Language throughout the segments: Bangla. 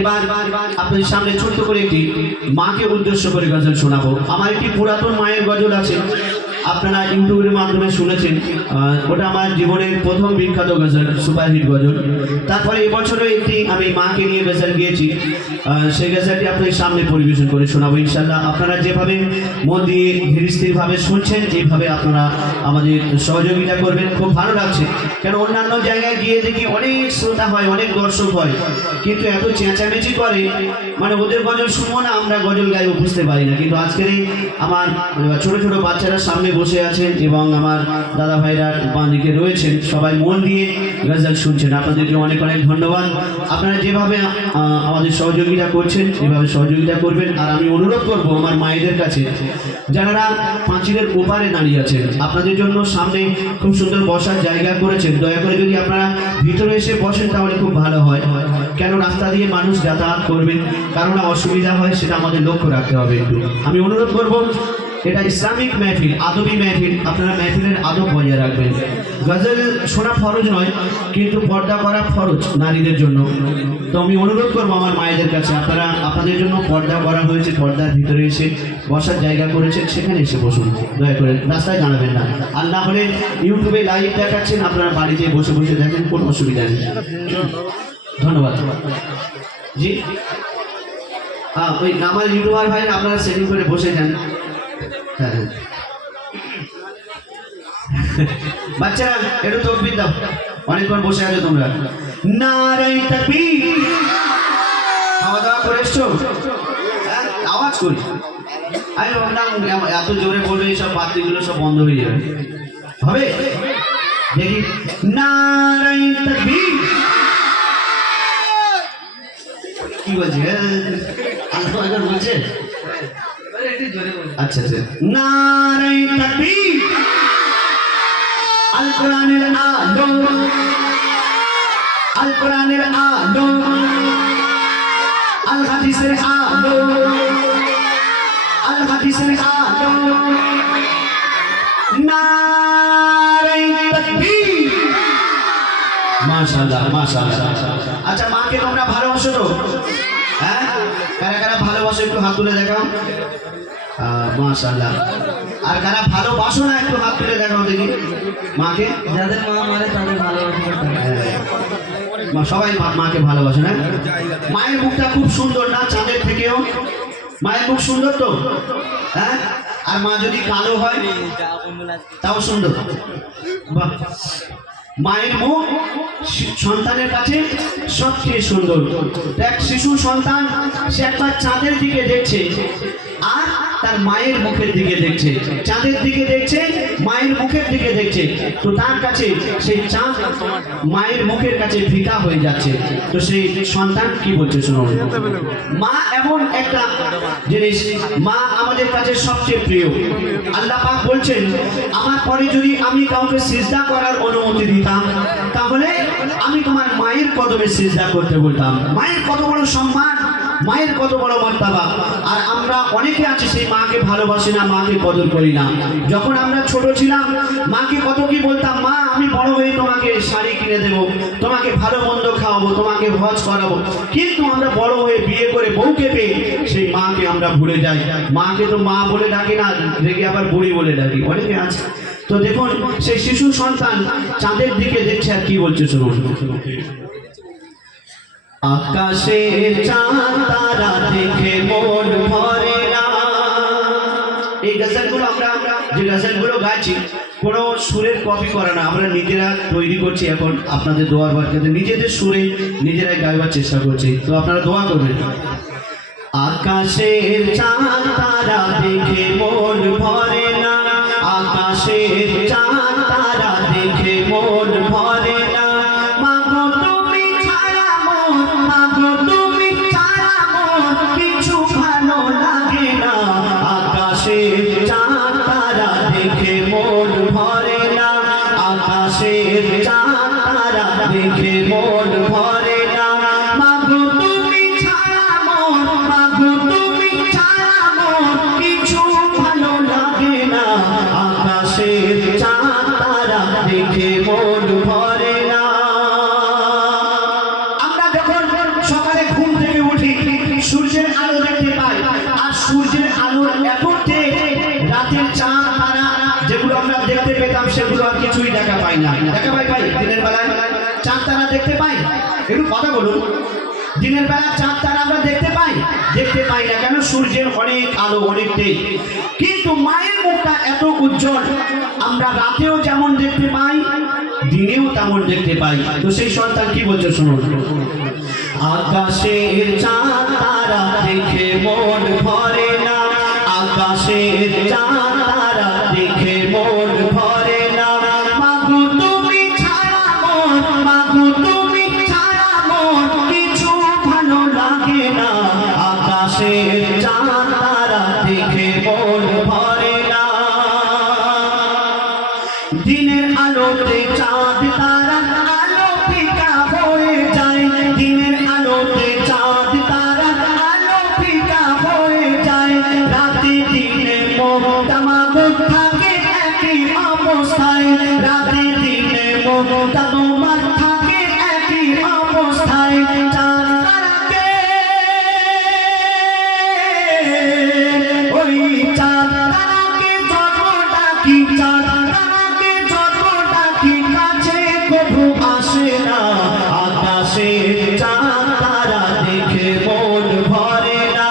এবার আপনাদের সামনে ছোট্ট করে একটি মাকে উদ্দেশ্য করে গজল শোনাবো। আমার একটি পুরাতন মায়ের গজল আছে, আপনারা ইউটিউবের মাধ্যমে শুনেছেন। ওটা আমার জীবনের প্রথম বিখ্যাত গজল, সুপারহিট গজল। তারপরে এবছরও একটি আমি মাকে নিয়ে গজল গিয়েছি, সেই গজলটি আপনাদের সামনে পরিবেশন করে শোনাবো ইনশাল্লাহ। আপনারা যেভাবে মন দিয়ে ধীর স্থিরভাবে শুনছেন, এইভাবে আপনারা আমাদের সহযোগিতা করবেন। খুব ভালো লাগছে, কেন অন্যান্য জায়গায় গিয়ে দেখি অনেক শ্রোতা হয়, অনেক দর্শক হয়, কিন্তু এত চেঁচামেচি করে, মানে ওদের গজল শুনবো না, আমরা গজল গাইব বুঝতে পারি না। কিন্তু আজকের এই আমার ছোট ছোট বাচ্চারা সামনে বসে আছেন এবং আমার দাদা ভাইরা বাঁ দিকে রয়েছেন, সবাই মন দিয়ে গজল শুনছেন। আপনাদেরকে অনেক অনেক ধন্যবাদ। আপনারা যেভাবে আমাদের সহযোগিতা করছেন, এভাবে সহযোগিতা করবেন। আর আমি অনুরোধ করব আমার মায়েদের কাছে, যারা পাঁচিলের ওপারে দাঁড়িয়ে আছেন, আপনাদের জন্য সামনে খুব সুন্দর বসার জায়গা করেছেন। দয়া করে যদি আপনারা ভিতরে এসে বসেন তাহলে খুব ভালো হয়, কেন রাস্তা দিয়ে মানুষ যাতায়াত করবেন, কারণ অসুবিধা হয়, সেটা আমাদের লক্ষ্য রাখতে হবে একটু। আমি অনুরোধ করব, এটা ইসলামিক মেহফিল, আদবি মেহফিল, আপনারা মেহফিলের আদব বজায় রাখবেন। গজল শোনা ফরজ নয়, কিন্তু পর্দা করা ফরজ নারীদের জন্য। তো আমি অনুরোধ করবো আমার মায়েদের কাছে, আপনারা আপনাদের জন্য পর্দা করা হয়েছে, পর্দার ভিতরে এসে বসার জায়গা করেছেন, সেখানে এসে বসুন, দয়া করে রাস্তায় দাঁড়াবেন না। আর না হলে ইউটিউবে লাইভ দেখাচ্ছেন, আপনারা বাড়িতে বসে বসে দেখেন, কোনো অসুবিধা নেই। ধন্যবাদ। জি হ্যাঁ, ওই আমার ইউটিউবার ভাই আপনারা সেটিং করে বসে যান। হ্যাঁ হ্যাঁ, বাচ্চারা একটু তকবীর দাও, অনেকক্ষণ বসে আছো তোমরা। নারায়ে তাকবীর। খাওয়া দাওয়া করে এসছো? আওয়াজ করি, আরে ভাবলাম এত জোরে বলবে, এইসব বাতিগুলো সব বন্ধ হয়ে যাবে। হবে দেখি, নারায়ে তাকবীর। কি বলছি? বলছে আচ্ছা আচ্ছা, নারায়ে তাকবীর। আল কোরআনের আলো, আল কোরআনের আলো, আল হাদিসের আলো, আল হাদিসের আলো, নারায়ে তাকবীর। মাশাআল্লাহ মাশাআল্লাহ। আচ্ছা, মাকে তোমরা ভালোবাসো তো? হ্যাঁ, কারা কারা ভালোবাসো একটু হাত তুলে দেখাও। মাশাআল্লাহ। আর কারা ভালোবাসো না একটু হাত তুলে দেখাও দেখি। মাকে, যাদের মা মারে তাদের ভালোবাসা, সবাই মাকে ভালোবাসে না? মায়ের মুখটা খুব সুন্দর না, চাঁদের থেকেও? মায়ের মুখ সুন্দর তো? হ্যাঁ, আর মা যদি কালো হয় তাও সুন্দর। বাহ, মায়ের মুখ সন্তানের কাছে সবচেয়ে সুন্দর। এক শিশু সন্তান, সে একবার চাঁদের দিকে দেখছে আর তার মায়ের মুখের দিকে দেখছে, চাঁদের দিকে দেখছে, মায়ের মুখের দিকে দেখছে, তো তার কাছে সেই চাঁদ মায়ের মুখের কাছে ফিকা হয়ে যাচ্ছে। তো সেই সন্তান কি বলছে শুনুন। মা এমন একটা জিনিস, মা আমাদের কাছে সবচেয়ে প্রিয়। আল্লাহ পাক বলছেন, আমার পরে যদি আমি কাউকে সিজদা করার অনুমতি দিতাম, তাহলে আমি তোমার মায়ের কদমে সিজদা করতে বলতাম। মায়ের কত বড় সম্মান, মায়ের কত বড় মর্যাদা। আর আমরা অনেকে আছি সেই মাকে ভালোবাসি না, মাকে কদর করি না। যখন আমরা ছোট ছিলাম, মাকে কত কি বলতাম, মা আমি বড় হয়ে তোমাকে শাড়ি কিনে দেবো, তোমাকে ভালো মন্দ খাওয়াবো, তোমাকে হজ করাবো। কিন্তু আমরা বড় হয়ে বিয়ে করে বউকে পেয়ে সেই মাকে আমরা ভুলে যাই। মাকে তো মা বলে ডাকি না, রেগে আবার বুড়ি বলে ডাকি, অনেকে আছে। তো দেখুন, সেই শিশু সন্তান চাঁদের দিকে দেখছে আর কি বলছে শুনুন। আকাশের চাঁদ তারা দেখে মন ভরে না। এই গজলগুলো আমরা যে গজলগুলো গাইছি, কোনো সুরের কপি করা না, আমরা নিজেরা তৈরি করছি। এখন আপনাদের দোয়ার বরকতে নিজেদের সুরে নিজেরাই গাইবার চেষ্টা করছি, তো আপনারা দোয়া করবেন। আকাশের চাঁদ তারা দেখে মন ভরে না, আকাশের চাঁদ তারা দেখে মন ভরে না। মাগো তুমি ছাড়া মন, মাগো তুমি ছাড়া মন কিছু ভালো লাগে না। আকাশের চাঁদ তারা দেখে মন ভরে না, আকাশের চাঁদ তারা দেখে মন ভরে না। মাগো তুমি ছাড়া মন, মাগো তুমি ছাড়া মন কিছু ভালো লাগে না। আকাশের চাঁদ তারা দেখে মন ভরে না। আমরা যখন সকালে ঘুম থেকে উঠি সূর্যের আলো দেখতে পাই, আর সূর্যের আলো এত তেজ, রাতের চাঁদ তারা যেগুলো আমরা দেখতে পেতাম সেগুলো আর কিছুই দেখা পাই না। দেখা পাই দিনের বেলায় চাঁদ তারা দেখতে পাই? একটু কথা বলুন। দিনের বেলা চাঁদ তারা আমরা দেখতে পাই না, কেন? সূর্যের অনেক আলো, অনেক তেজ। কিন্তু মায়ের মুখটা এত উজ্জ্বল, আমরা রাতেও যেমন দেখতে পাই, দিনেও তেমন দেখতে পাই। তো সেই সন্তান কি বলছে শুনুন। আকাশের চাঁদ তারা দেখে মন ভরে না, আকাশের চাঁদ তারা দেখে মন ভরে না, মাগো তুমি ছাড়া মন, মাগো তুমি ছাড়া মন কিছু ভালো লাগে না, আকাশের চাঁদ তারা দেখে মন ভরে না। দিনের আলোতে চাঁদ তারা আলো ফিকা হয়ে যায়, দিনের আলোতে চাঁদ তারা আলো ফিকা হয়ে যায়, রাতে দিনে মমতা মাগো থাকে একই অবস্থায়, রাতে দিনে মমতা তোমার থাকে একই অবস্থায়। চাঁদ তারাকে ওই চাঁদ তারাকে যত ডাকি, চাঁদ তারাকে যত ডাকি কাছে কবু আসে না, আকাশের চাঁদ তারা দেখে মন ভরে না,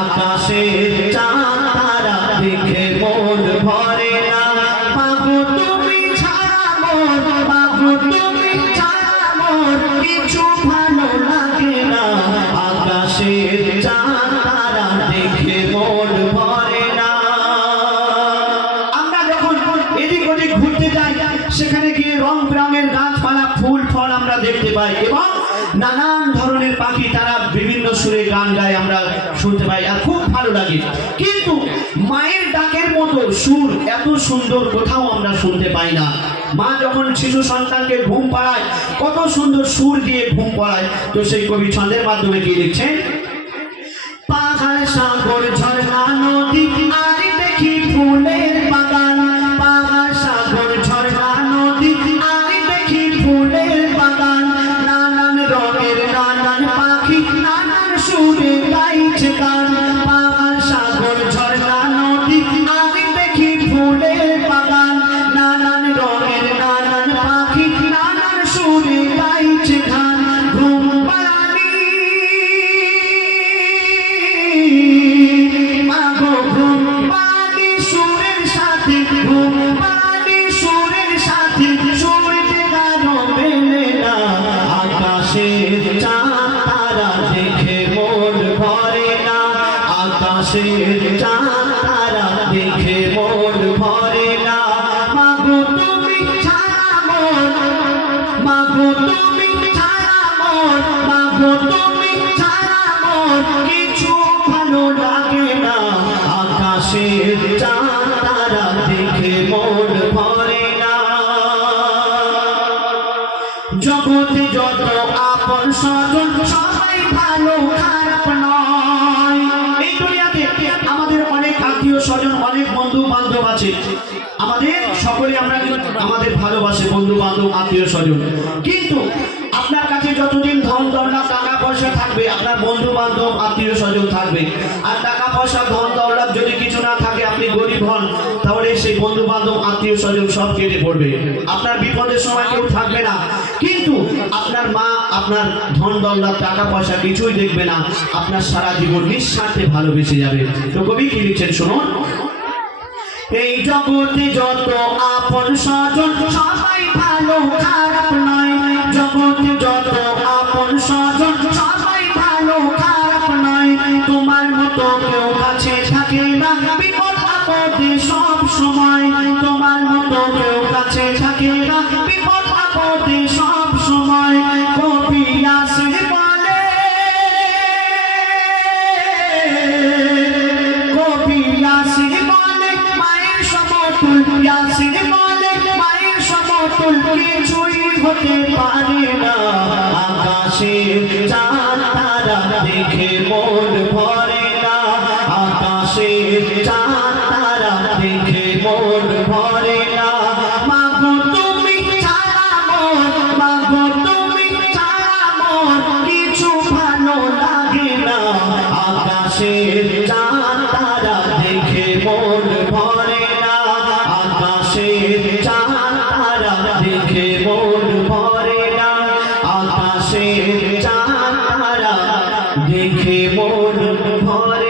আকাশের চাঁদ তারা দেখে মন ভরে না, মাগো তুমি ছাড়া মন, মাগো তুমি ছাড়া মন কিছু ভালো লাগে না, আকাশের চাঁদ তারা দেখে মন ভরে না। আমরা যখন এদিক ওদিক ঘুরতে যাই, সেখানে গিয়ে রং বেরঙের গাছপালা, ফুল ফল আমরা দেখতে পাই, এবং নানান ধরনের পাখি তারা বিভিন্ন সুরে গান গায়, আমরা শুনতে পাই, আর খুব ভালো লাগে। কিন্তু মায়ের ডাকের মতো সুর এত সুন্দর কোথাও আমরা শুনতে পাই না। মা যখন শিশু সন্তানকে ঘুম পাড়ায়, কত সুন্দর সুর দিয়ে ঘুম পাড়ায়। তো সেই কবি ছন্দের মাধ্যমে কি লিখছেন? পাহাড় সাগর ঝর্ণা নদী আর দেখি ফুলের বাগান, পাহাড় সাগর ঝর্ণা নদী আর দেখি ফুলের বাগান, নানান রঙের নানান পাখি নানান সুরে গাইছে গান, পাহাড় সাগর ঝর্ণা নদী আর দেখি ফুলের বাগান, নানান রঙের নানান পাখি নানান সুরে গাইছে গান, ঘুম পাড়ানি মাগো ঘুম পাড়ানি সুরের সাথে, ঘুম পাড়ানি সুরের সাথে সুরতে গানো মেলে না, আকাশের চাঁদ তারা দেখে মন ভরে না, আকাশের চাঁদ তারা দেখে মন ভরে না, মাগো তুমি ছাড়া মন, মাগো তুমি ছাড়া মন, মাগো তুমি ছাড়া মন কিছু ভালো লাগে না, আকাশের চাঁদ তারা দেখে মন ভরে না। জগতে যত আপন স্বজন সবাই ভালো খারাপ নয়। এই দুনিয়াতে আমাদের অনেক আত্মীয় স্বজন, অনেক বন্ধু বান্ধব আছে, আমাদের সকলে আমরা আমাদের ভালোবাসে বন্ধু বান্ধব আত্মীয় স্বজন। কিন্তু আপনার কাছে যতদিন ধন দৌলত টাকা পয়সা থাকবে, আপনার বন্ধু বান্ধব আত্মীয় স্বজন থাকবে। আর টাকা পয়সা ধন দৌলত যদি কিছু না থাকে, আপনি গরিব হন, তাহলে সেই বন্ধু বান্ধব আত্মীয় স্বজন সব কেটে পড়বে, আপনার বিপদের সময় কেউ থাকবে না। কিন্তু আপনার মা আপনার ধন দৌলত টাকা পয়সা কিছুই দেখবে না, আপনার সারা জীবন নিঃস্বার্থে ভালোবেসে যাবে। তো কবি কি লিখছেন শুনুন। এই জগতে যত আপন স্বজন সবাই ভালো খারাপ নয়, জগতে যত আপন স্বজন সবাই ভালো খারাপ নয়, তোমার মতো কেউ কাছে থাকে না বিপদ আপদে সব সময়, তোমার মতো কেউ কাছে থাকে না বিপদ আপদে সব সময়। কবি আসে বলে, কবি আসে বলে মায়ের সমতুল, আসে বলে মায়ের সমতুল কিছুই হতে পারে না, আকাশের চাঁদ তারা দেখে মন ভরে না, আকাশের চাঁদ তারা দেখে মন ভরে না, মাগো তুমি ছাড়া মন, মাগো তুমি ছাড়া মন কিছু ভালো লাগে আকাশের চাঁদ তারা দেখে মন ভরে না, আকাশের চাঁদ তারা দেখে মন ভরে না, আকাশের চাঁদ তারা দেখে মন ভরে